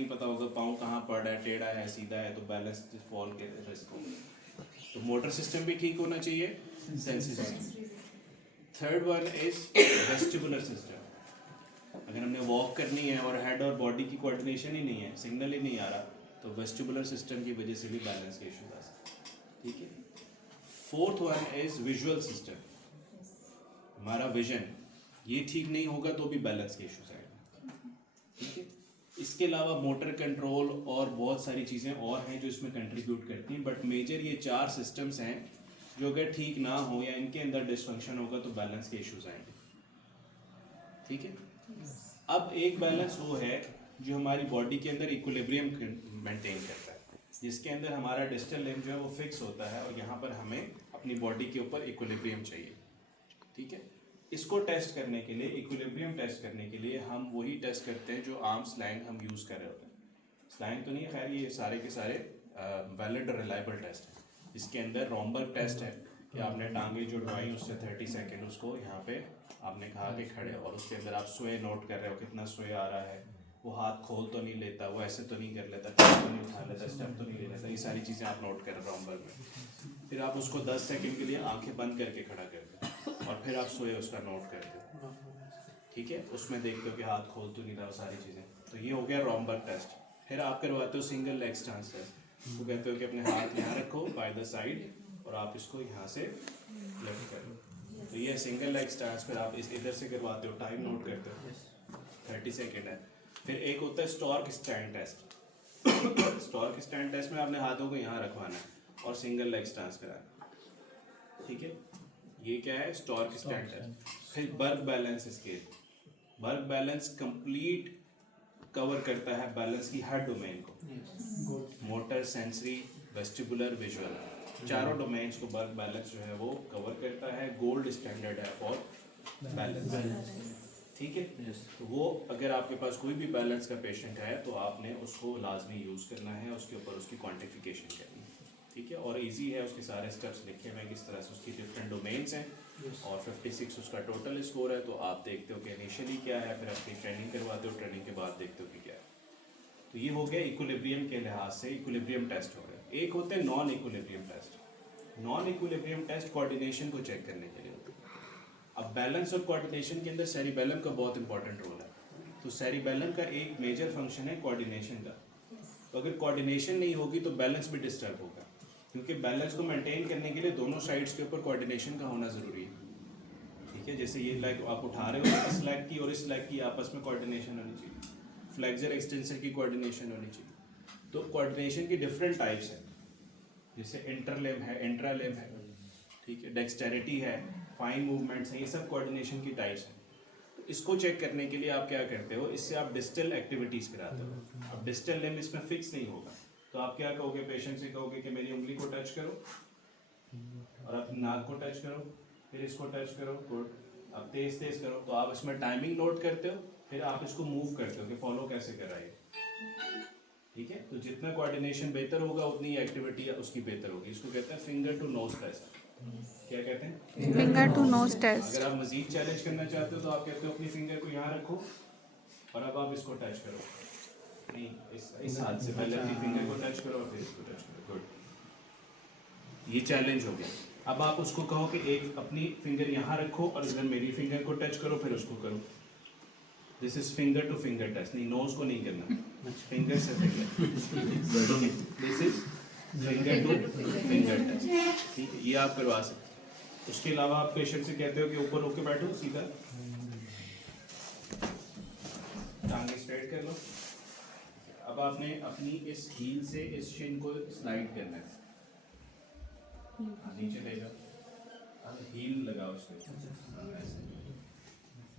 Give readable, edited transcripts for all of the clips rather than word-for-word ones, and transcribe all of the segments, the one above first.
नहीं पता होगा पाँव कहाँ पड़ रहा है, टेढ़ा है, सीधा है, तो बैलेंस फॉल के रिस्क होगा। तो मोटर सिस्टम भी ठीक होना चाहिए, sensory system. Third one is vestibular system. अगर हमने वॉक करनी है और हेड और बॉडी की कोऑर्डिनेशन ही नहीं है, सिग्नल ही नहीं आ रहा, तो वेस्टिबुलर सिस्टम की वजह से भी बैलेंस के इश्यूज आ सकते हैं। ठीक है। Fourth one is visual system. हमारा विजन ये ठीक नहीं होगा तो भी बैलेंस के इश्यूज आएंगे। ठीक है। इसके अलावा मोटर कंट्रोल और बहुत सारी चीज़ें और हैं जो इसमें कंट्रीब्यूट करती हैं, बट मेजर ये 4 सिस्टम्स हैं जो अगर ठीक ना हो या इनके अंदर डिसफंक्शन होगा तो बैलेंस के इश्यूज आएंगे। ठीक है। अब एक बैलेंस वो है जो हमारी बॉडी के अंदर इक्विलिब्रियम मेंटेन करता है, जिसके अंदर हमारा डिस्टल लिम्ब जो है वो फिक्स होता है और यहाँ पर हमें अपनी बॉडी के ऊपर इक्विलिब्रियम चाहिए। ठीक है। इसको टेस्ट करने के लिए, इक्विलिब्रियम टेस्ट करने के लिए हम वही टेस्ट करते हैं जो आम स्लैंग हम यूज़ कर रहे होते हैं। स्लैंग तो नहीं है खैर, ये सारे के सारे वैलिड और रिलायबल टेस्ट हैं। इसके अंदर रॉम्बर्ग टेस्ट है कि आपने टांगे जो ड्राई उससे 30 सेकेंड उसको यहाँ पे आपने कहा कि खड़े, और उसके अंदर आप स्वे नोट कर रहे हो, कितना स्वे आ रहा है, वो हाथ खोल तो नहीं लेता, वो ऐसे तो नहीं कर लेता, टांग तो नहीं उठा लेता, स्टेप तो नहीं ले लेता, ये सारी चीज़ें आप नोट कर रहे हो रॉम्बर्ग में। फिर आप उसको 10 सेकेंड के लिए आंखें बंद करके खड़ा करते हो और फिर आप सोए उसका नोट करते हो। ठीक है। उसमें देखते हो कि हाथ खोल तो नहीं रहा, सारी चीज़ें। तो ये हो गया रॉम्बर्ग टेस्ट। फिर आप करवाते हो सिंगल लेग स्टांस टेस्ट। वो कहते हो कि अपने हाथ यहाँ रखो बाय द साइड और आप इसको यहाँ से लिफ्ट करो। तो ये सिंगल लेग स्टांस। फिर आप इस इधर से करवाते हो, टाइम नोट करते हो, 30 सेकेंड है। फिर एक होता है stork stand test. Stork stand test में आपने हाथों को यहाँ रखवाना है और सिंगल लेग स्टांस कराना। ठीक है। ये क्या है? Stork stand test. फिर Berg balance scale. Berg balance complete cover करता है बैलेंस की हर डोमेन को, मोटर, सेंसरी, वेस्टिबुलर, विजुअल, चारों डोमेन्स को बर्ग बैलेंस जो है वो कवर करता है। गोल्ड स्टैंडर्ड है फॉर बैलेंस। ठीक है। तो वो अगर आपके पास कोई भी बैलेंस का पेशेंट है तो आपने उसको लाजमी यूज़ करना है, उसके ऊपर उसकी क्वांटिफिकेशन करनी है। ठीक है। और इजी है, उसके सारे स्टेप्स लिखे हुए हैं किस तरह से उसकी डिफरेंट डोमेन्स हैं। और 56 उसका टोटल स्कोर है। तो आप देखते हो कि इनिशियली क्या है, फिर अपनी ट्रेनिंग करवाते हो, ट्रेनिंग के बाद देखते हो कि क्या है। तो ये हो गया इक्विलिब्रियम के लिहाज से इक्विलिब्रियम टेस्ट हो गया। एक होते हैं non equilibrium test. Non equilibrium test coordination को चेक करने के लिए होता है। अब बैलेंस और कोऑर्डिनेशन के अंदर सेरिबेलम का बहुत इंपॉर्टेंट रोल है। तो सेरिबेलम का एक मेजर फंक्शन है कोऑर्डिनेशन का। तो अगर कोऑर्डिनेशन नहीं होगी तो बैलेंस भी डिस्टर्ब होगा, क्योंकि बैलेंस को मेंटेन करने के लिए दोनों साइड्स के ऊपर कोऑर्डिनेशन का होना ज़रूरी है। ठीक है। जैसे ये लेग आप उठा रहे हो, इस लेग की और इस लेग की आपस में कोऑर्डिनेशन होनी चाहिए, फ्लेक्सर एक्सटेंसर की कोऑर्डिनेशन होनी चाहिए। तो कोऑर्डिनेशन की डिफरेंट टाइप्स हैं, जैसे इंटरलिम है, इंट्रालिम है, ठीक है, डेक्सटेरिटी है, फाइन मूवमेंट्स हैं, ये सब कोऑर्डिनेशन की टाइप्स हैं। तो इसको चेक करने के लिए आप क्या करते हो, इससे आप डिस्टल एक्टिविटीज़ कराते हो। अब डिस्टल लिम्ब इसमें फिक्स नहीं होगा, तो आप क्या कहोगे, पेशेंट से कहोगे कि मेरी उंगली को टच करो और अपनी नाक को टच करो, फिर इसको टच करो, गुड, अब तेज तेज करो। तो आप इसमें टाइमिंग नोट करते हो, फिर आप इसको मूव करते हो कि फॉलो कैसे कर रहा है। ठीक है। तो जितना कोऑर्डिनेशन बेहतर होगा उतनी एक्टिविटी उसकी बेहतर होगी। इसको कहते हैं फिंगर टू नोज टेस्ट। क्या कहते हैं? Finger to nose test. अगर आप मजीद चैलेंज करना चाहते हो तो आप कहते हो अपनी फिंगर को यहाँ रखो और अब आप इसको टच करो, नहीं इस हाथ से पहले अपनी फिंगर को टच करो और फिर इसको टच करो, गुड। ये चैलेंज हो गया। अब आप उसको कहो कि एक अपनी फिंगर यहाँ रखो और इधर मेरी फिंगर को टच करो, फिर उसको करो। This is finger to finger test. नहीं, नोज को नहीं करना, फिंगर से finger. This is finger to finger test. ठीक है। ये आप करवा सकते हैं। उसके अलावा आप पेशेंट से कहते हो कि ऊपर होके बैठो, सीधा टांगे स्ट्रेट कर लो। अब आपने अपनी इस हील से इस शिन को स्लाइड करना है, नीचे ले जाओ, अब हील लगाओ इस पे, ऐसे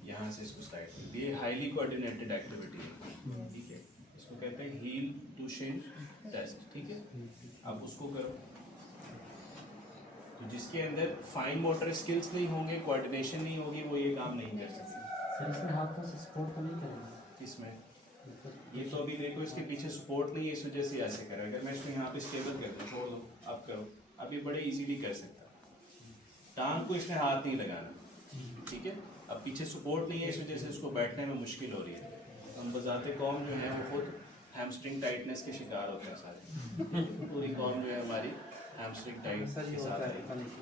यहाँ से इसको स्लाइड कर। ये हाईली कोऑर्डिनेटेड एक्टिविटी है। ठीक है। इसको कहते हैं हील टू शिन टेस्ट। ठीक है। अब उसको करो। तो जिसके अंदर फाइन मोटर स्किल्स नहीं होंगे, कोऑर्डिनेशन नहीं होगी, वो ये काम नहीं कर सकते। सर इसमें हाथ का सपोर्ट तो नहीं करेंगे इसमें ये तो अभी देखो इसके पीछे सपोर्ट नहीं है, इस वजह से ऐसे कर रहा है। अगर मैं इसको यहाँ पे स्टेबल कर दूँ, छोड़ दो, अब करो, अब ये बड़े इजीली कर सकता है। टांग को इसने हाथ नहीं लगाना। ठीक है। अब पीछे सपोर्ट नहीं है, इस वजह से इसको बैठने में मुश्किल हो रही है। हम बजाते कौम जो है वो खुद हैमस्ट्रिंग टाइटनेस के शिकार होते हैं सारे। पूरी कौम जो है हमारी हैमस्ट्रिंग टाइट के साथ है,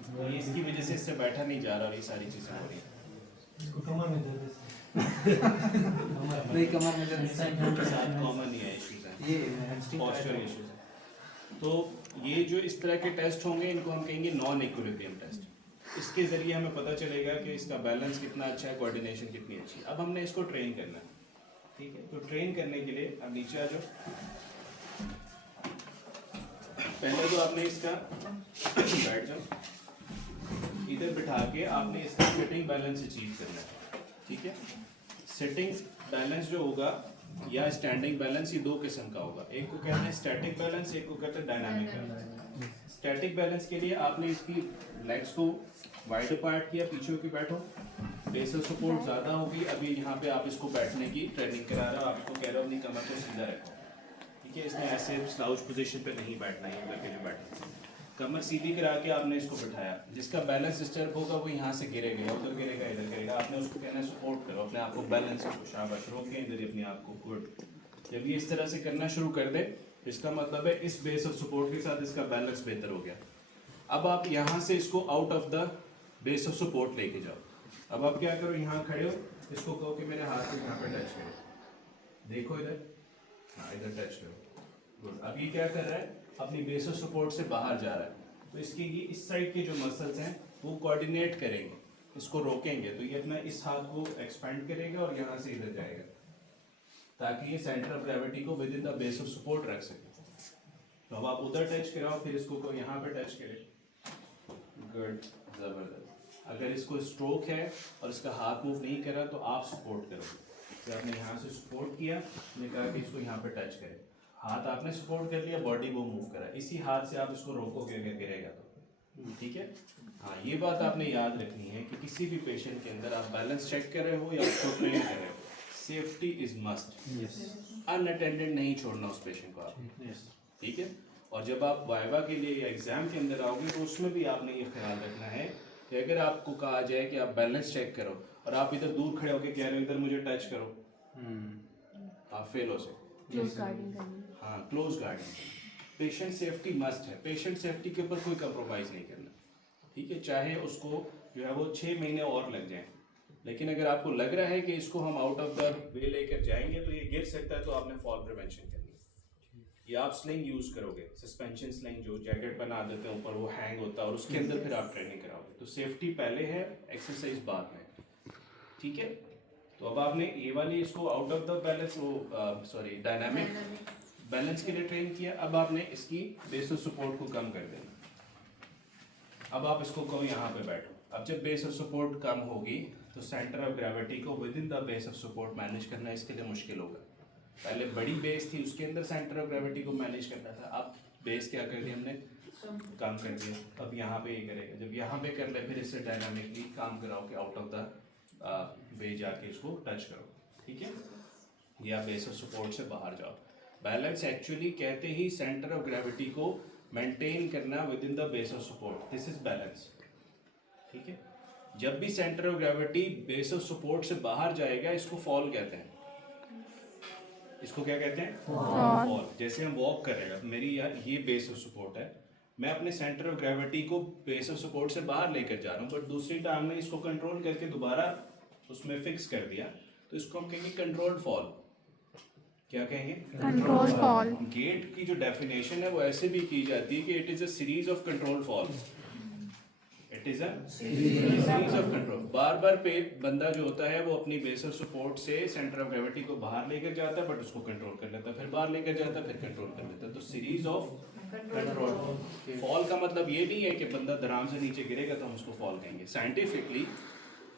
तो ये इसकी वजह से इससे बैठा नहीं जा रहा और ये सारी चीज़ें हो रही हैं। इसको कमर में दर्द नहीं, कमर में दर्द सबके साथ कॉमन ही है इश्यूज हैं, ये hamstring पॉस्चर tight इश्यूज हैं। तो ये जो इस तरह के टेस्ट होंगे इनको हम कहेंगे नॉन इक्विलिब्रियम टेस्ट। इसके ज़रिए हमें पता चलेगा कि इसका बैलेंस कितना अच्छा है, कोऑर्डिनेशन कितनी अच्छी है। अब हमने इसको ट्रेन करना है, ठीक है। तो ट्रेन करने के लिए अब नीचे आ जाओ। पहले तो आपने इसका बैठ जाओ, इधर बिठा के आपने इसका सिटिंग बैलेंस अचीव करना है, ठीक है। सिटिंग बैलेंस जो होगा या स्टैंडिंग बैलेंस, ये दो किस्म का होगा। एक को कहते हैं स्टैटिक बैलेंस, एक को कहते हैं डायनामिक बैलेंस। स्टैटिक बैलेंस के लिए आपने इसकी लेग्स को वाइड अपार्ट किया, पीछे होकर बैठो, बेसल सपोर्ट ज़्यादा होगी। अभी यहाँ पे आप इसको बैठने की ट्रेनिंग करा रहे हो, आप इसको कह रहे हो अपनी कमर को सीधा रखो, ठीक है। इसने ऐसे स्लाउच पोजीशन पे नहीं बैठना है, उधर के लिए बैठना है। कमर सीधी करा के आपने इसको बिठाया, जिसका बैलेंस डिस्टर्ब होगा वो यहाँ से गिरेगा या उधर गिरेगा, इधर गिरेगा। आपने उसको कहना है सपोर्ट करो अपने आप को, बैलेंस करो, शाबाश, रोके इधर अपने आप को, गुड। जब ये इस तरह से करना शुरू कर दे, इसका मतलब है इस बेस ऑफ सपोर्ट के साथ इसका बैलेंस बेहतर हो गया। अब आप यहाँ से इसको out of the base of support लेके जाओ। अब आप क्या करो, यहाँ खड़े हो, इसको कहो कि मेरे हाथ को यहाँ पे टच करो, देखो इधर, हाँ इधर टच करो, गुड। अब ये क्या कर रहा है, अपनी बेस ऑफ सपोर्ट से बाहर जा रहा है। तो इसके ये इस साइड के जो मसल्स हैं वो कोऑर्डिनेट करेंगे, इसको रोकेंगे, तो ये अपना इस हाथ को एक्सपेंड करेगा और यहाँ से इधर जाएगा, ताकि ये सेंटर ऑफ ग्रेविटी को with in the base of support रख सके। तो अब आप उधर टच कराओ, फिर इसको को यहाँ पे टच करें, गुड, जबरदस्त। अगर इसको स्ट्रोक है और इसका हाथ मूव नहीं करा तो आप सपोर्ट करो। तो आपने यहाँ से सपोर्ट किया, मैंने कहा कि इसको यहाँ पे टच करें, हाथ आपने सपोर्ट कर लिया, बॉडी वो मूव करा, इसी हाथ से आप इसको रोकोगे अगर गिरेगा तो, ठीक है। हाँ, ये बात आपने याद रखनी है कि किसी भी पेशेंट के अंदर आप बैलेंस चेक कर रहे हो या उसको ट्रेन कर रहे हो, सेफ्टी इज मस्ट। अनअटेंडेड नहीं छोड़ना उस पेशेंट को आप, ठीक है। और जब आप वाइवा के लिए या एग्जाम के अंदर आओगे तो उसमें भी आपने ये ख्याल रखना है कि अगर आपको कहा जाए कि आप बैलेंस चेक करो और आप इधर दूर खड़े होकर कह रहे हो इधर मुझे टच करो, आप फेल हो सकते। हाँ, close guarding. Patient safety must है, पेशेंट सेफ्टी के ऊपर कोई कंप्रोमाइज़ नहीं करना, ठीक है। चाहे उसको जो है वो 6 महीने और लग जाएं, लेकिन अगर आपको लग रहा है कि इसको हम आउट ऑफ द वे लेकर जाएंगे तो ये गिर सकता है, तो आपने फॉल प्रिवेंशन करनी है। या आप स्लिंग यूज़ करोगे, सस्पेंशन स्लिंग जो जैकेट बना देते हैं ऊपर, वो हैंग होता है और उसके अंदर फिर आप ट्रेनिंग कराओगे। तो सेफ्टी पहले है, एक्सरसाइज बाद में, ठीक है। तो अब आपने ये वाली इसको आउट ऑफ द बैलेंस, वो सॉरी डायनामिक बैलेंस के लिए ट्रेन किया। अब आपने इसकी बेस ऑफ सपोर्ट को कम कर देना। अब आप इसको कहो यहाँ पे बैठो। अब जब बेस ऑफ सपोर्ट कम होगी तो सेंटर ऑफ ग्रेविटी को with in the base of support manage करना इसके लिए मुश्किल होगा। पहले बड़ी बेस थी, उसके अंदर सेंटर ऑफ ग्रेविटी को मैनेज करना था, अब बेस क्या कर दिया हमने, कम कर दिया। अब यहाँ पे ये करेगा, जब यहाँ पे कर ले फिर इससे डायनामिकली काम कराओ कि आउट ऑफ द वे जाके इसको टच करो, ठीक है। या बेस ऑफ सपोर्ट से बाहर जाओ। बैलेंस एक्चुअली कहते ही सेंटर ऑफ ग्रेविटी को मेंटेन करना with in the base of support, this is balance, ठीक है। जब भी centre of gravity base of support से बाहर जाएगा इसको फॉल कहते हैं। इसको क्या कहते हैं, फॉल। जैसे हम वॉक कर रहे हैं, मेरी यार ये बेस ऑफ सपोर्ट है, मैं अपने सेंटर ऑफ ग्रेविटी को बेस ऑफ सपोर्ट से बाहर लेकर जा रहा हूँ, बट दूसरी टांग में इसको कंट्रोल करके दोबारा उसमें फिक्स कर दिया, तो इसको हम कहेंगे कंट्रोल्ड फॉल। क्या कहेंगे, कंट्रोल फॉल। गेट की जो डेफिनेशन है वो ऐसे भी की जाती है कि it is a series of control fall, it is a series of control. बार बार पे बंदा जो होता है वो अपनी बेस ऑफ सपोर्ट से सेंटर ऑफ ग्रेविटी को बाहर लेकर जाता है, बट उसको कंट्रोल कर लेता है, फिर बाहर लेकर जाता है, फिर कंट्रोल कर लेता है। तो सीरीज ऑफ कंट्रोल। फॉल का मतलब ये नहीं है कि बंदा धड़ाम से नीचे गिरेगा तो हम उसको फॉल कहेंगे। Scientifically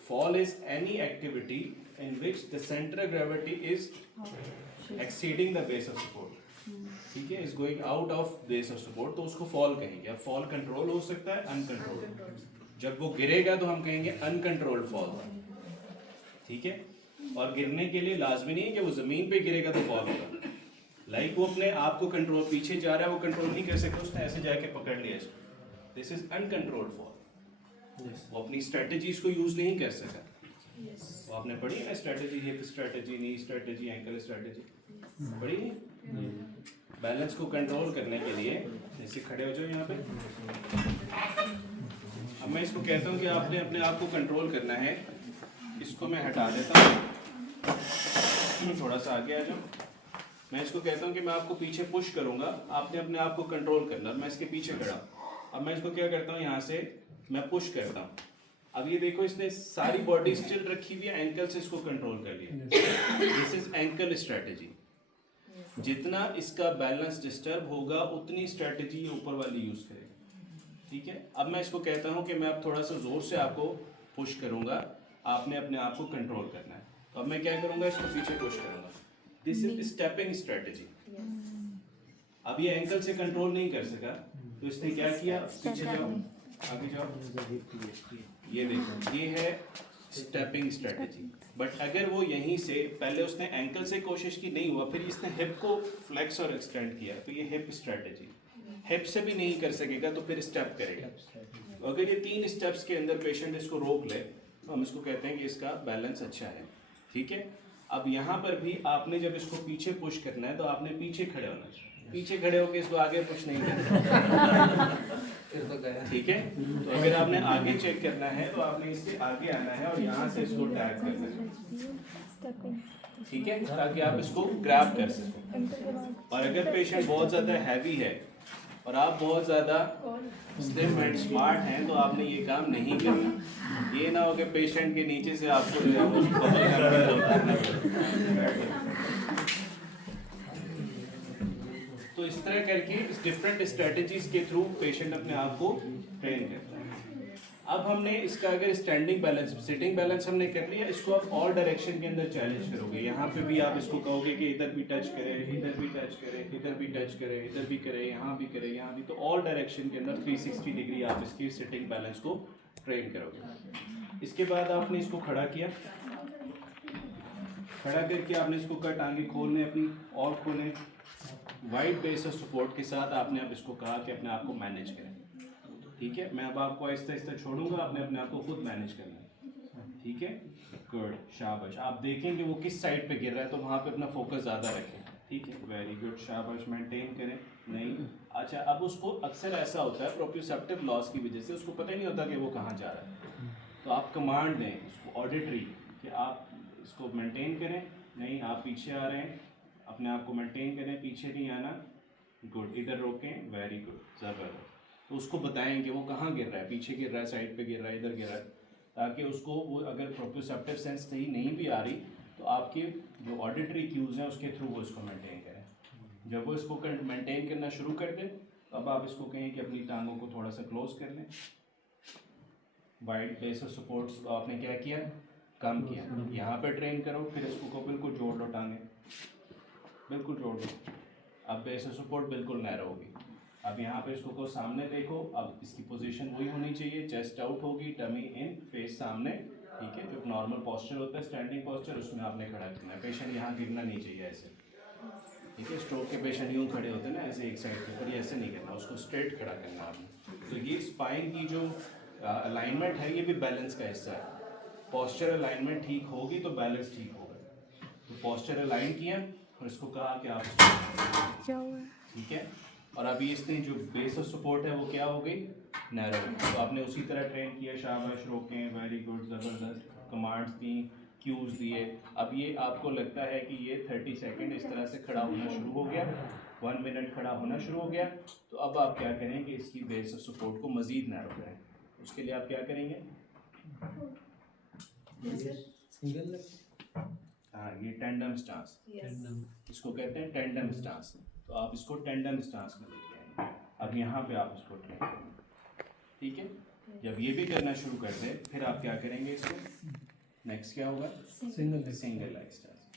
fall is any activity in which the centre of gravity is exceeding the base of support, ठीक है, is going out of base of support, तो उसको फॉल कहेंगे। अब फॉल कंट्रोल हो सकता है, अनकंट्रोल। जब वो गिरेगा तो हम कहेंगे अनकंट्रोल्ड फॉल, ठीक है। और गिरने के लिए लाजमी नहीं है कि वो जमीन पे गिरेगा तो फॉल होगा। लाइक वो अपने आप को कंट्रोल, पीछे जा रहा है वो कंट्रोल नहीं कर सकता, उसने ऐसे जाके पकड़ लिया इसको, दिस इज अनकंट्रोल्ड फॉल। वो अपनी स्ट्रेटजीज को यूज नहीं कर सका। वो आपने पढ़ी है ना स्ट्रेटजी, हिप स्ट्रेटजी, नी स्ट्रेटजी, एंकल स्ट्रेटजी, पढ़ी नहीं? बैलेंस को कंट्रोल करने के लिए जैसे खड़े हो जाओ यहाँ पे। अब मैं इसको कहता हूँ कि आपने अपने आप को कंट्रोल करना है। इसको मैं हटा देता हूँ, थोड़ा सा आगे आ जाओ। मैं इसको कहता हूँ कि मैं आपको पीछे पुश करूँगा, आपने अपने आप को कंट्रोल करना। मैं इसके पीछे खड़ा हूँ। अब मैं इसको क्या करता हूँ, यहाँ से मैं पुश करता हूँ। अब ये देखो इसने सारी बॉडी स्टिल रखी हुई है, एंकल से इसको कंट्रोल कर लिया। This is ankle strategy. जितना इसका बैलेंस डिस्टर्ब होगा उतनी स्ट्रेटजी ये ऊपर वाली यूज करेगा। ठीक है, अब मैं इसको कहता हूँ कि मैं अब थोड़ा सा जोर से आपको पुश करूँगा, आपने अपने आप को कंट्रोल करना है। तो अब मैं क्या करूँगा, इसको पीछे पुश करूँगा। This is stepping strategy. अब ये एंकल से कंट्रोल नहीं कर सका तो इसने क्या किया, पीछे जाओ, आगे जाओ, ये देखो, ये है स्टेपिंग स्ट्रेटजी। बट अगर वो यहीं से पहले उसने एंकल से कोशिश की, नहीं हुआ, फिर इसने हिप को फ्लेक्स और एक्सटेंड किया, तो ये हिप स्ट्रेटजी। हिप से भी नहीं कर सकेगा तो फिर स्टेप करेगा। अगर ये 3 स्टेप्स के अंदर पेशेंट इसको रोक ले तो हम इसको कहते हैं कि इसका बैलेंस अच्छा है। ठीक है, अब यहाँ पर भी आपने जब इसको पीछे पुश करना है तो आपने पीछे खड़े होना है। पीछे खड़े होकर इसको आगे पुश नहीं करना। ठीक है, तो अगर आपने आगे चेक करना है तो आपने इससे आगे आना है और यहाँ से इसको टैग करना है। ठीक है, ताकि आप इसको ग्रैब कर सकें। और अगर पेशेंट बहुत ज़्यादा हैवी है और आप बहुत ज़्यादा स्लिम एंड स्मार्ट हैं तो आपने ये काम नहीं करना। ये ना हो कि पेशेंट के नीचे से आपको जो है वो उतारना पड़े। तो इस तरह करके इस डिफरेंट स्ट्रेटजीज के थ्रू पेशेंट अपने आप को ट्रेन करता है। अब हमने इसका अगर स्टैंडिंग बैलेंस, सिटिंग बैलेंस हमने कर लिया, इसको आप और डायरेक्शन के अंदर चैलेंज करोगे। यहाँ पे भी आप इसको कहोगे कि इधर भी टच करे, इधर भी टच करे, इधर भी टच करे, इधर भी करे, यहाँ भी करे, यहाँ भी, तो ऑल डायरेक्शन के अंदर 360 डिग्री आप इसकी सिटिंग बैलेंस को ट्रेन करोगे। इसके बाद आपने इसको खड़ा किया, खड़ा करके आपने इसको कट आगे खोलने अपनी और खोलें। वाइड बेस और सपोर्ट के साथ आपने अब इसको कहा कि अपने आप को मैनेज करें। ठीक है, मैं अब आपको आहिस्ता आहिस्ता छोड़ूंगा, आपने अपने आप को खुद मैनेज करना है। ठीक है, गुड, शाबाश। आप देखेंगे वो किस साइड पे गिर रहा है तो वहाँ पे अपना फोकस ज़्यादा रखें। ठीक है, वेरी गुड, शाबाश, मेंटेन करें। नहीं, अच्छा, अब उसको अक्सर ऐसा होता है प्रोप्रियोसेप्टिव लॉस की वजह से उसको पता ही नहीं होता कि वो कहाँ जा रहा है। तो आप कमांड दें उसको ऑडिटरी कि आप इसको मेंटेन करें। नहीं, आप पीछे आ रहे हैं, अपने आप को मेंटेन करें, पीछे नहीं आना। गुड, इधर रोकें, वेरी गुड, ज़बरदस्त। तो उसको बताएं कि वो कहाँ गिर रहा है, पीछे गिर रहा है, साइड पे गिर रहा है, इधर गिर रहा है, ताकि उसको वो अगर प्रोप्रियोसेप्टिव सेंस सही नहीं भी आ रही तो आपके जो ऑडिटरी क्यूज़ हैं उसके थ्रू वो इसको मेंटेन करें। जब वो इसको मेंटेन करना शुरू कर दें तो अब आप इसको कहें कि अपनी टांगों को थोड़ा सा क्लोज कर लें। वाइड बेस और सपोर्ट्स को आपने क्या किया, कम किया। यहाँ पर ट्रेन करो, फिर इसको को बिल्कुल जोड़ लो, टांगें बिल्कुल जोड़ लो। अब बेस और सपोर्ट बिल्कुल नैरो होगी। अब यहाँ पे इसको को सामने देखो, अब इसकी पोजीशन वही होनी चाहिए, चेस्ट आउट होगी, टमी इन, फेस सामने। ठीक है, जो नॉर्मल पोस्चर होता है स्टैंडिंग पोस्चर, उसमें आपने खड़ा करना है। पेशेंट यहाँ गिरना नहीं चाहिए ऐसे। ठीक है, स्ट्रोक के पेशेंट यूँ खड़े होते हैं ना ऐसे एक साइड पे, पर ये ऐसे नहीं करना, उसको स्ट्रेट खड़ा करना आपने। तो ये स्पाइन की जो अलाइनमेंट है ये भी बैलेंस का हिस्सा है। पोस्चर अलाइनमेंट ठीक होगी तो बैलेंस ठीक होगा। तो पोस्चर अलाइन किया और इसको कहा कि आप, ठीक है, और अभी इसने जो बेस ऑफ सपोर्ट है वो क्या हो गई, नैरो। तो आपने उसी तरह ट्रेन किया, शाबाश, रोकें, वेरी गुड, ज़बरदस्त, कमांड्स दी, क्यूज़ दिए। अब ये आपको लगता है कि ये 30 सेकंड इस तरह से खड़ा होना शुरू हो गया, 1 मिनट खड़ा होना शुरू हो गया। तो अब आप क्या करें कि इसकी बेस ऑफ सपोर्ट को मज़ीद नैरो करें। उसके लिए आप क्या करेंगे, हाँ, ये टेंडम स्टांस, इसको कहते हैं टेंडम स्टांस। तो आप इसको टेंडम स्टांस में लेके आएंगे। अब यहाँ पे आप इसको ट्रेन करेंगे। ठीक है, जब ये भी करना शुरू कर दें फिर आप क्या करेंगे, इसको नेक्स्ट क्या होगा, सिंगल लेग स्टांस।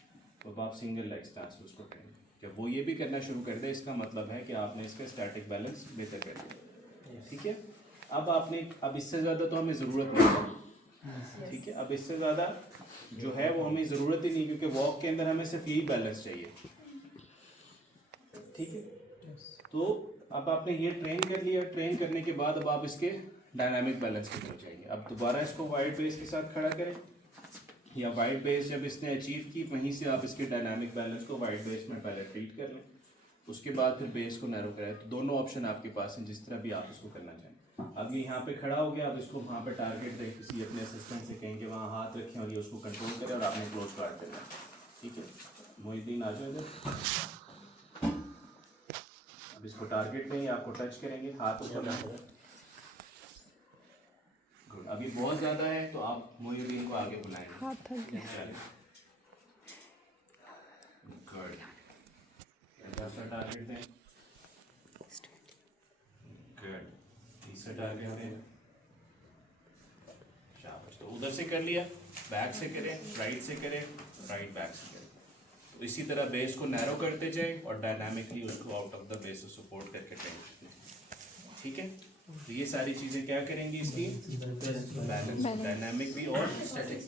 तो अब आप सिंगल लेग स्टांस में उसको ट्रेन करें। जब वो ये भी करना शुरू कर दे इसका मतलब है कि आपने इसका स्टैटिक बैलेंस बेहतर कर दिया। ठीक है, अब आपने, अब इससे ज़्यादा तो हमें ज़रूरत नहीं है। ठीक है, अब इससे ज़्यादा जो है वो हमें ज़रूरत ही नहीं, क्योंकि वॉक के अंदर हमें सिर्फ यही बैलेंस चाहिए। ठीक है, तो अब आपने ये ट्रेन कर लिया। ट्रेन करने के बाद अब आप इसके डायनामिक बैलेंस की तरफ जाएंगे। अब दोबारा इसको वाइड बेस के साथ खड़ा करें, या वाइड बेस जब इसने अचीव की वहीं से आप इसके डायनामिक बैलेंस को वाइड बेस में पहले ट्रीट कर लें। उसके बाद फिर बेस को नैरो कराए। तो दोनों ऑप्शन आपके पास हैं, जिस तरह भी आप इसको करना चाहें। अब ये यहाँ पे खड़ा हो गया, अब इसको वहाँ पे टारगेट दें, किसी अपने असिस्टेंट से कहें कि वहाँ हाथ रखें और ये उसको कंट्रोल करें और आपने क्लोज कार्ड देना है। ठीक है, मोहिद्दीन आ जाओ इधर। अब इसको टारगेट देंगे, आपको टच करेंगे, हाथ ऊपर रखें। गुड। अभी बहुत ज़्यादा है तो आप मोहिद्दीन को आगे बुलाएंगे। हाथ थक गया। चलिए। गुड। दूसरा टारगेट दें। गुड। तीसरा टारगेट दें। शाबाश। तो उधर से कर लिया, बैक से करें, राइट से करें, राइट बैक से करें। तो इसी तरह बेस को नैरो करते जाए और डायनामिकली उसको out of the base support करके ट्रेन। ठीक है, तो ये सारी चीज़ें क्या करेंगी इसकी, बैलेंस, डायनामिक भी और स्टैटिक।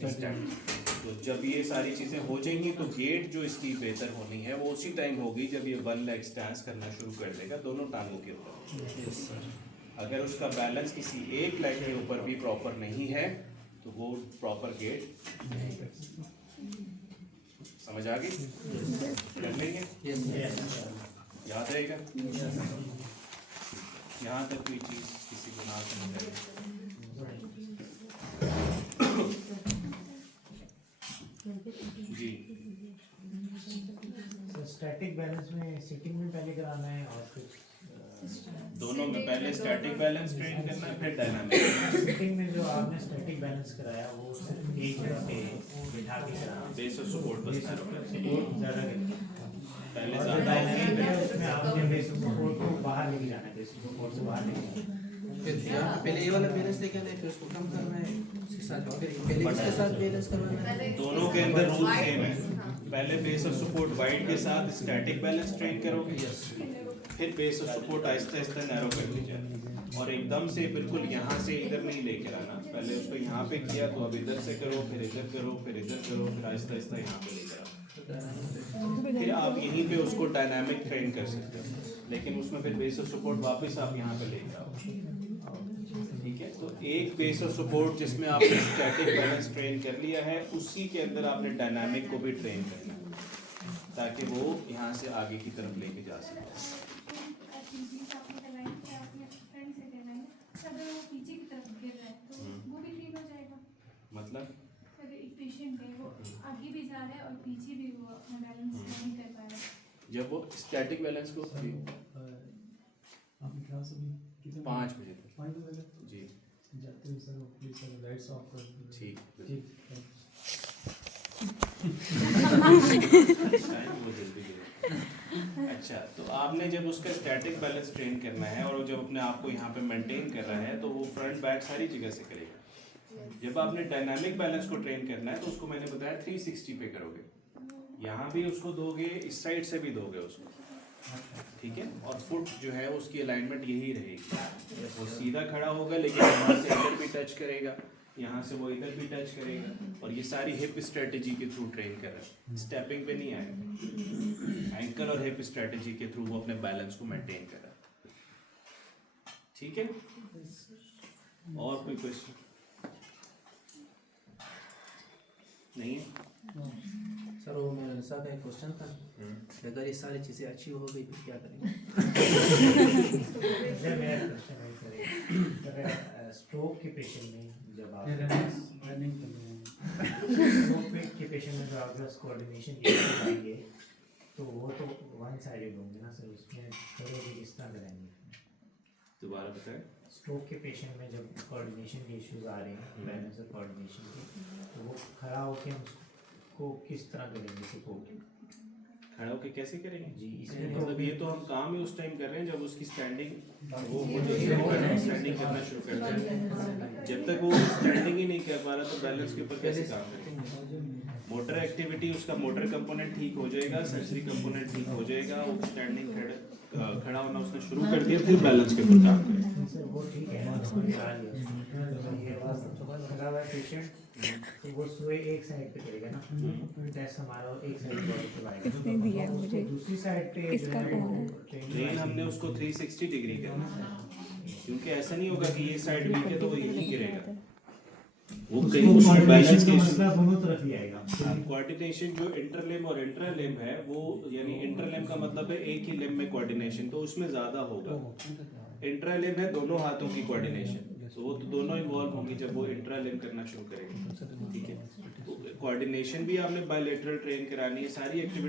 तो जब ये सारी चीज़ें हो जाएंगी तो गेट जो इसकी बेहतर होनी है वो उसी टाइम होगी जब ये वन लेग स्टैंस करना शुरू कर देगा दोनों टांगों के ऊपर। अगर उसका बैलेंस किसी एक लेग के ऊपर भी प्रॉपर नहीं है तो वो प्रॉपर गेट नहीं कर सकता। समझ आ गई? कर लेंगे? याद रहेगा? यहाँ तक कोई चीज़ किसी को ना समझ आए? जी, स्टैटिक बैलेंस में सिटिंग में पहले कराना है और फिर दोनों में पहले स्टैटिक बैलेंस ट्रेन करना है, फिर डायनामिक। सिटिंग में जो आपने स्टैटिक बैलेंस कराया वो सिर्फ एक जगह पे बिठा के कराना, बेस और सपोर्ट बस ना रखना। सपोर्ट ज़्यादा करना। पहले और जो ज़्यादा डायनामिक है उसमें आपने बेसिक सपोर्ट को बाहर लेके जाना है, बेसिक सपोर्ट से बाहर लेके जाना है। फिर यहाँ पहले ये वाला बैलेंस लेके आना है, फिर उसको कम करना है, उसके साथ फिर पहले इसके साथ बैलेंस करवाना है। दोनों के अंदर रूल सेम है। पहले बेस और सपोर्ट वाइड के साथ स्टैटिक बैलेंस ट्रेन करोगे, फिर बेस और सपोर्ट आहिस्ता आहिस्ता नैरो कर लीजिए और एकदम से बिल्कुल यहाँ से इधर नहीं लेकर आना। पहले उसको यहाँ पे किया तो अब इधर से करो, फिर इधर करो, फिर इधर करो, फिर आहिस्ता आहिस्ता यहाँ पे लेकर आओ। फिर आप यहीं पे उसको डायनामिक ट्रेन कर सकते हो, लेकिन उसमें फिर बेस और सपोर्ट वापस आप यहाँ पे लेकर आओ। ठीक है, तो एक बेस और सपोर्ट जिसमें आपने स्टैटिक बैलेंस ट्रेन कर लिया है उसी के अंदर आपने डायनामिक को भी ट्रेन करना है ताकि वो यहाँ से आगे की तरफ लेके जा सके। मतलब पेशेंट है वो आगे भी जा रहा है और पीछे भी वो अपना बैलेंस नहीं कर पा रहा है। जब वो स्टैटिक बैलेंस को आपकी क्लास अभी कितने 5 बजे तक 5 बजे तक जी जाते हैं sir, please sir lights off कर दीजिए। ठीक ठीक टाइम वो जल्दी गिरेगा। अच्छा, तो आपने जब उसका स्टैटिक बैलेंस ट्रेन करना है और वो जब अपने आप को यहाँ पे मेंटेन कर रहा है तो वो फ्रंट बैक सारी जगह से करेगा। जब आपने डायनामिक बैलेंस को ट्रेन करना है तो उसको मैंने बताया 360 पे करोगे, यहाँ भी उसको दोगे, इस साइड से भी दोगे उसको। ठीक है, और फुट जो है उसकी अलाइनमेंट यही रहेगी, वो सीधा खड़ा होगा लेकिन यहाँ से इधर भी टच करेगा, यहाँ से वो इधर भी टच करेगा और ये सारी हिप स्ट्रेटजी के थ्रू ट्रेन कर रहा है, स्टेपिंग पे नहीं आएगा। एंकल और हिप स्ट्रेटजी के थ्रू वो अपने बैलेंस को मेंटेन कर रहा है। ठीक है, और कोई क्वेश्चन नहीं है? सर वो मेरे साथ एक क्वेश्चन था, अगर ये सारी चीज़ें अच्छी हो गई फिर क्या करेंगे? सर मेरा क्वेश्चन है सर, स्ट्रोक के पेशेंट में जब आप स्ट्रोक के पेशेंट में जो आप कोऑर्डिनेशन करेंगे तो वो तो वन साइडेड होंगे ना सर, उसमें करोगे किस तरह करेंगे? दोबारा बताएं। स्ट्रोक के पेशेंट में जब कोऑर्डिनेशन के इश्यूज आ रहे हैं, बैलेंस और कोऑर्डिनेशन के, तो वो खड़ा होकर हम उसको किस तरह करेंगे सपोर्ट? खड़ा होके कैसे करेंगे जी, इसमें मतलब ये तो हम काम ही उस टाइम कर रहे हैं जब उसकी स्टैंडिंग वो स्टैंडिंग करना शुरू कर दें। जब तक वो स्टैंडिंग ही नहीं कर पा रहा तो बैलेंस के ऊपर कैसे काम करेंगे? मोटर एक्टिविटी, उसका मोटर कंपोनेंट ठीक हो जाएगा, सेंसरी कंपोनेंट ठीक हो जाएगा, वो स्टैंडिंग खड़ा होना उसने शुरू कर दिया, फिर बैलेंस के ऊपर काम करें। सर वो ठीक है ना, समझ आ रही है। ये बात खड़ा हुआ पेशेंट तो वो सोए एक साइड पे करेगा ना, टेस्ट हमारा एक साइड बॉडी पे आएगा, किसने दिया है मुझे? दूसरी साइड पे किसका करना है? ट्रेन हमने उसको 360 डिग्री करना है, क्योंकि ऐसा नहीं होगा कि ये साइड वीक है तो वो यहीं गिरेगा। वो कहीं उसमें बैलेंस का के मसला दोनों तरफ ही आएगा। कोऑर्डिनेशन जो इंटरलेम और इंट्रालेम है वो यानी इंटरलेम का मतलब है एक ही लेम में कोऑर्डिनेशन, तो उसमें ज्यादा होगा। इंट्रालेम है दोनों हाथों की कोऑर्डिनेशन, तो वो तो दोनों इन्वॉल्व होंगी जब वो इंट्रालेम करना शुरू करेंगे। ठीक है, कोऑर्डिनेशन भी आपने बायलैटरल ट्रेन करानी है, सारी एक्टिविटी